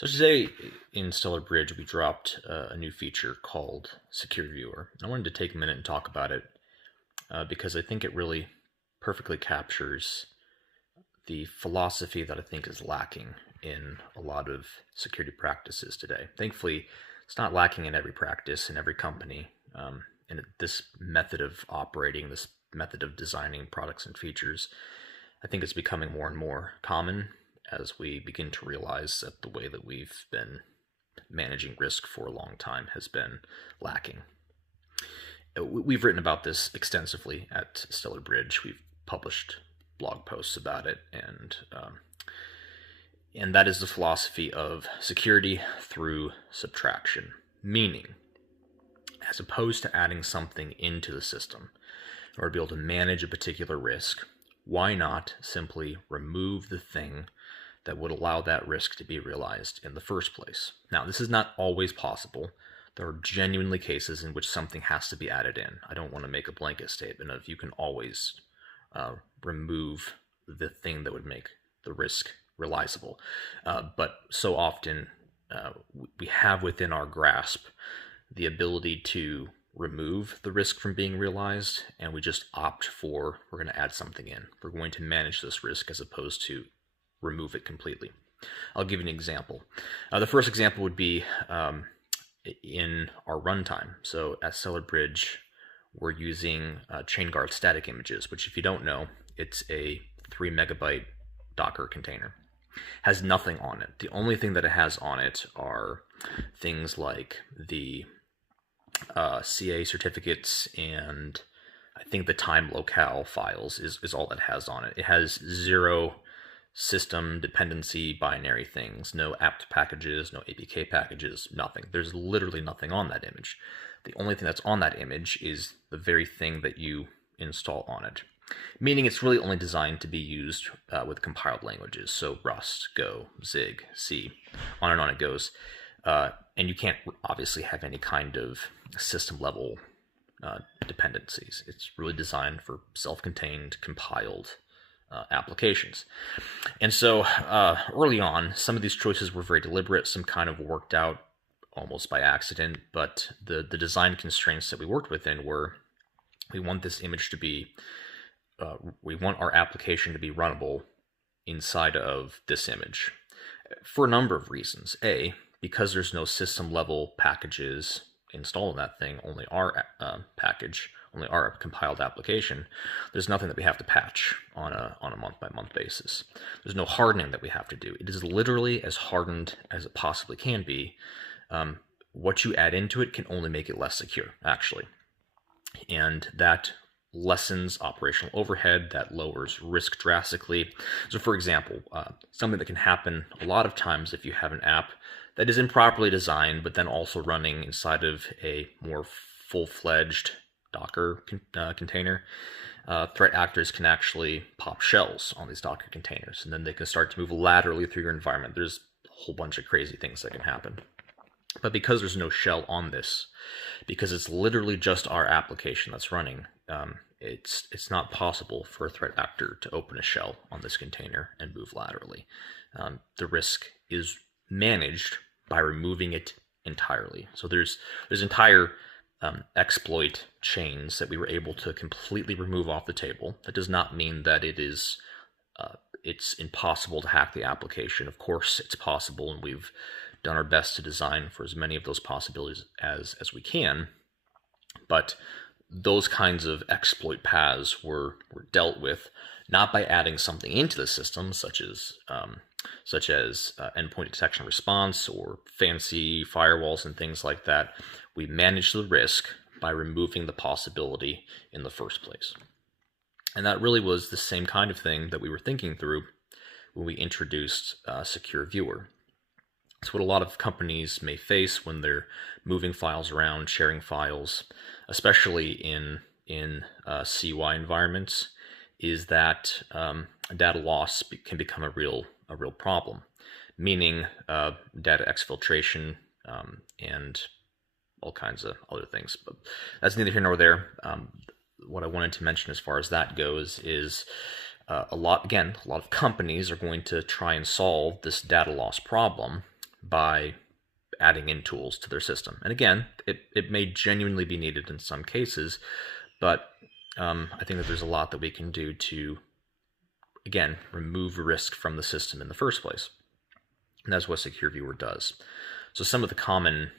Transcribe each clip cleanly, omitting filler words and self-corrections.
So today in Stellarbridge, we dropped a new feature called Secure Viewer. I wanted to take a minute and talk about it because I think it really perfectly captures the philosophy that I think is lacking in a lot of security practices today. Thankfully, it's not lacking in every practice in every company. And this method of operating, this method of designing products and features, I think it's becoming more and more common as we begin to realize that the way that we've been managing risk for a long time has been lacking. We've written about this extensively at Stellarbridge. We've published blog posts about it, and that is the philosophy of security through subtraction, meaning as opposed to adding something into the system in order to be able to manage a particular risk, why not simply remove the thing that would allow that risk to be realized in the first place? Now, this is not always possible. There are genuinely cases in which something has to be added in. I don't want to make a blanket statement of you can always remove the thing that would make the risk realizable. But so often we have within our grasp the ability to remove the risk from being realized, and we just opt for, we're going to add something in. We're going to manage this risk as opposed to remove it completely. I'll give you an example. The first example would be in our runtime. So at Stellarbridge, we're using chain guard static images, which if you don't know, it's a 3 megabyte Docker container. Has nothing on it. The only thing that it has on it are things like the CA certificates and I think the time locale files is all it has on it. It has zero system dependency binary things, no apt packages, no APK packages, nothing. There's literally nothing on that image. The only thing that's on that image is the very thing that you install on it, meaning it's really only designed to be used with compiled languages, so Rust, Go, Zig, C, on and on it goes. And you can't obviously have any kind of system level dependencies. It's really designed for self-contained, compiled applications. And so early on, some of these choices were very deliberate, some kind of worked out almost by accident, but the design constraints that we worked within were, we want this image to be, we want our application to be runnable inside of this image for a number of reasons. A, because there's no system level packages installed in that thing, only our package, only our compiled application, there's nothing that we have to patch on a month-by-month basis. There's no hardening that we have to do. It is literally as hardened as it possibly can be. What you add into it can only make it less secure, actually. And that lessens operational overhead, that lowers risk drastically. So for example, something that can happen a lot of times if you have an app that is improperly designed, but then also running inside of a more full-fledged Docker container, threat actors can actually pop shells on these Docker containers, and then they can start to move laterally through your environment. There's a whole bunch of crazy things that can happen. But because there's no shell on this, because it's literally just our application that's running, it's not possible for a threat actor to open a shell on this container and move laterally. The risk is managed by removing it entirely. So there's entire exploit chains that we were able to completely remove off the table. That does not mean that it's impossible to hack the application. Of course, it's possible, and we've done our best to design for as many of those possibilities as we can. But those kinds of exploit paths were dealt with not by adding something into the system, such as endpoint detection response or fancy firewalls and things like that. We manage the risk by removing the possibility in the first place. And that really was the same kind of thing that we were thinking through when we introduced Secure Viewer. It's what a lot of companies may face when they're moving files around, sharing files, especially in CUI environments, is that data loss can become a real problem, meaning data exfiltration and all kinds of other things. But that's neither here nor there. What I wanted to mention as far as that goes is a lot of companies are going to try and solve this data loss problem by adding in tools to their system. And again, it may genuinely be needed in some cases, but I think that there's a lot that we can do to, again, remove risk from the system in the first place. And that's what Secure Viewer does. So some of the common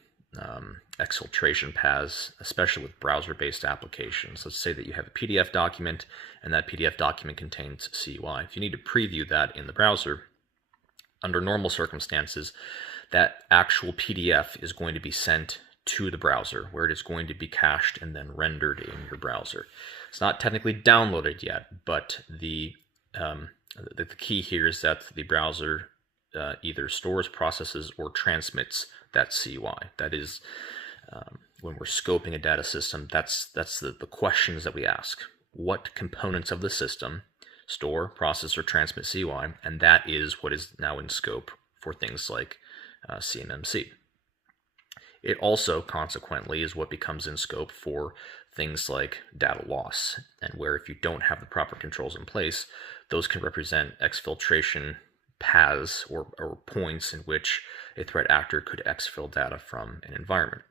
exfiltration paths, especially with browser-based applications. Let's say that you have a PDF document, and that PDF document contains CUI. If you need to preview that in the browser, under normal circumstances, that actual PDF is going to be sent to the browser, where it is going to be cached and then rendered in your browser. It's not technically downloaded yet, but the key here is that the browser either stores, processes, or transmits that CUI. That is, when we're scoping a data system, that's the questions that we ask. What components of the system store, process, or transmit CUI? And that is what is now in scope for things like CMMC. It also, consequently, is what becomes in scope for things like data loss, and where if you don't have the proper controls in place, those can represent exfiltration paths or points in which a threat actor could exfil data from an environment.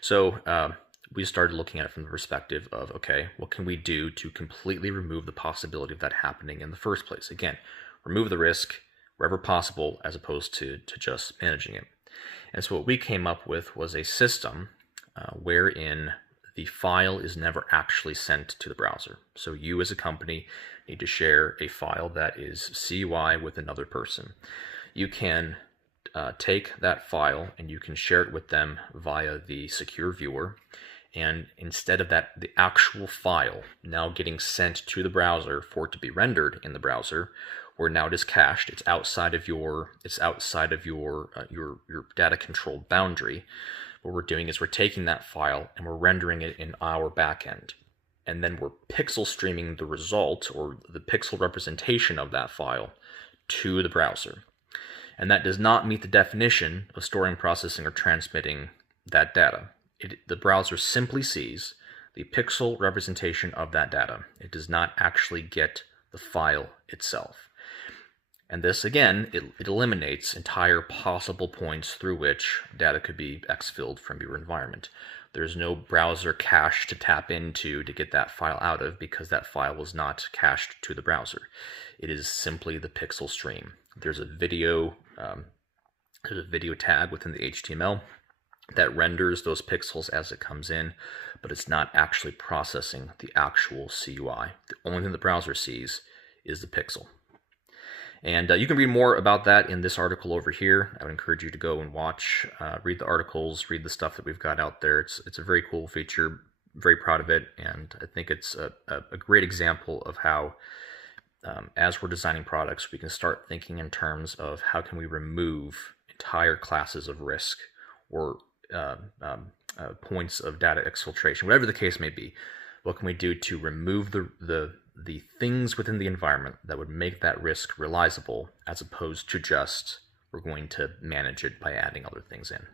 So we started looking at it from the perspective of, okay, what can we do to completely remove the possibility of that happening in the first place? Again, remove the risk wherever possible as opposed to just managing it. And so what we came up with was a system wherein the file is never actually sent to the browser. So you as a company need to share a file that is CUI with another person. You can take that file and you can share it with them via the Secure Viewer. And instead of that, the actual file now getting sent to the browser for it to be rendered in the browser, where now it is cached, it's outside of your data control boundary. What we're doing is we're taking that file and we're rendering it in our backend, and then we're pixel streaming the result or the pixel representation of that file to the browser. And that does not meet the definition of storing, processing, or transmitting that data. The browser simply sees the pixel representation of that data. It does not actually get the file itself. And this, again, it eliminates entire possible points through which data could be exfilled from your environment. There's no browser cache to tap into to get that file out of, because that file was not cached to the browser. It is simply the pixel stream. There's a video tag within the HTML that renders those pixels as it comes in, but it's not actually processing the actual CUI. The only thing the browser sees is the pixel. And you can read more about that in this article over here. I would encourage you to go and watch, read the articles, read the stuff that we've got out there. It's a very cool feature, very proud of it, and I think it's a great example of how, as we're designing products, we can start thinking in terms of how can we remove entire classes of risk or points of data exfiltration, whatever the case may be. What can we do to remove the things within the environment that would make that risk realizable, as opposed to just we're going to manage it by adding other things in.